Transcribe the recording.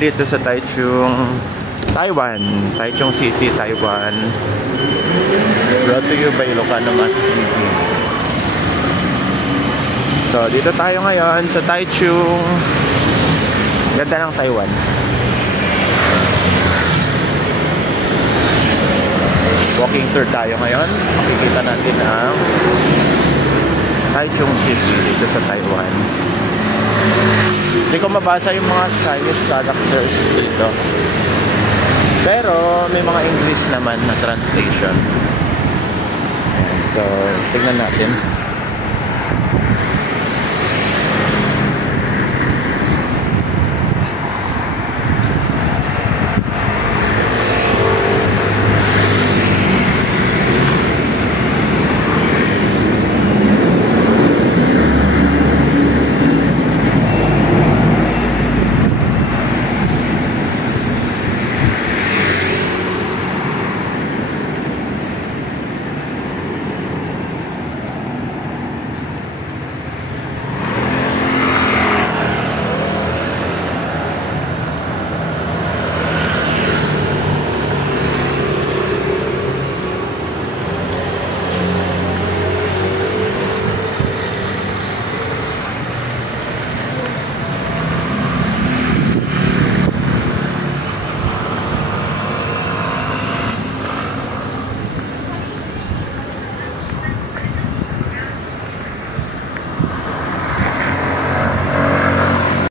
dito sa Taichung, Taiwan. Taichung City, Taiwan. Brought to you by Ilocano Mat TV. So, dito tayo ngayon sa Taichung. Ganda ng Taiwan. Walking tour tayo ngayon. Makikita natin ang Taichung City dito sa Taiwan. Hindi ko mabasa yung mga Chinese characters dito. Pero may mga English naman na translation. So, tingnan natin.